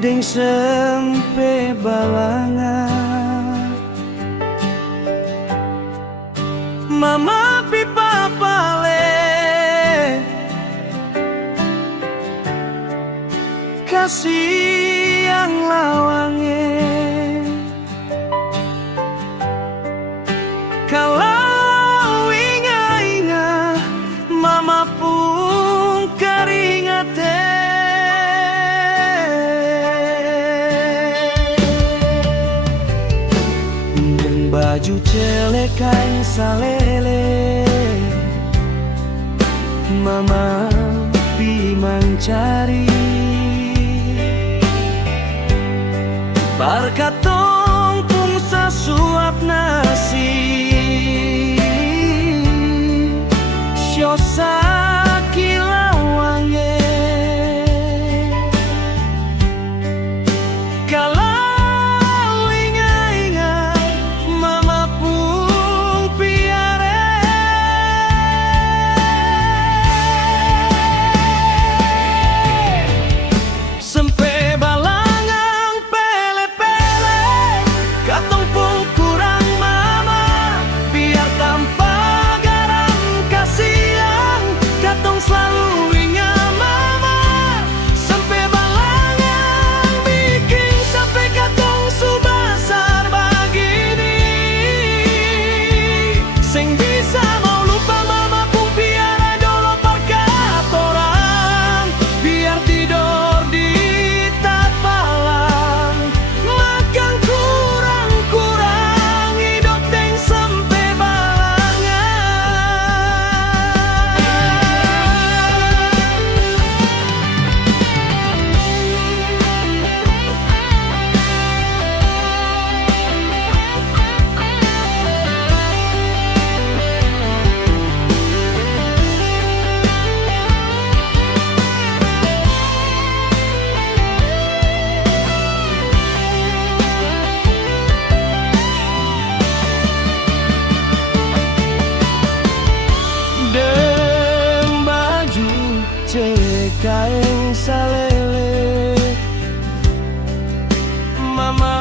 deng sempe balangan. Mama pipa pale kasih yang lawange. Kalau inga-inga mama pun keringate. Deng baju celek kain salele mama pi mancari barkatong pung sasuap nasi syosa kilawange. Kalau ingat-ingat mama pun piare. Sempe balangang pele-pele katong pun kurang mama biar tanpa garam kasihan katong selalu ingat mama. Sampai balangan bikin sampai katong subasar begini. Sing bisa mau lupa mama pun piara dolo parkat orang biar tidur di tapalang makan kurang-kurang hidup deng sampai balangan. Deng baju cewek kain salele mama